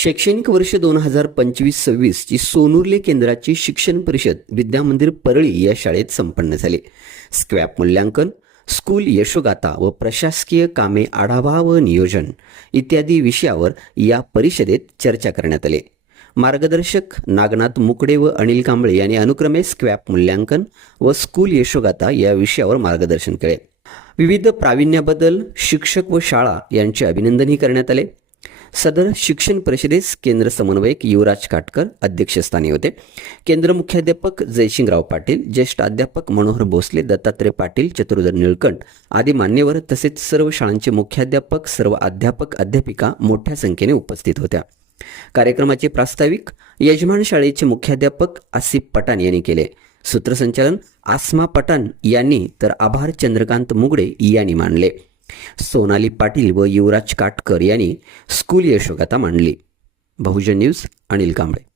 शैक्षणिक वर्ष 2025-26 ची सोनुर्ले केंद्राची शिक्षण परिषद विद्यामंदिर परळी या शाळेत संपन्न झाली. स्क्रॅप मूल्यांकन, स्कूल यशोगाथा व प्रशासकीय कामे आढावा व नियोजन इत्यादी विषयावर या परिषदेत चर्चा करण्यात आली. मार्गदर्शक नागनाथ मुकडे व अनिल कांबळे यांनी अनुक्रमे स्क्रॅप मूल्यांकन व स्कूल यशोगाथा या विषयावर मार्गदर्शन केले. विविध प्रावीण्याबद्दल शिक्षक व शाळा यांचे अभिनंदनही करण्यात आले. सदर शिक्षण परिषदेस केंद्र समन्वयक युवराज काटकर अध्यक्षस्थानी होते. केंद्र मुख्याध्यापक जयसिंगराव पाटील, ज्येष्ठ अध्यापक मनोहर भोसले, दत्तात्रय पाटील, चतुर्धर निळकंठ आदी मान्यवर तसेच सर्व शाळांचे मुख्याध्यापक, सर्व अध्यापक अध्यापिका मोठ्या संख्येने उपस्थित होत्या. कार्यक्रमाचे प्रास्ताविक यजमान शाळेचे मुख्याध्यापक आसिफ पठाण यांनी केले. सूत्रसंचालन आसमा पठाण यांनी तर आभार चंद्रकांत मुगडे यांनी मानले. सोनाली पाटील व युवराज काटकर यांनी स्कूल यशोगाथा मांडली. बहुजन न्यूज, अनिल कांबळे.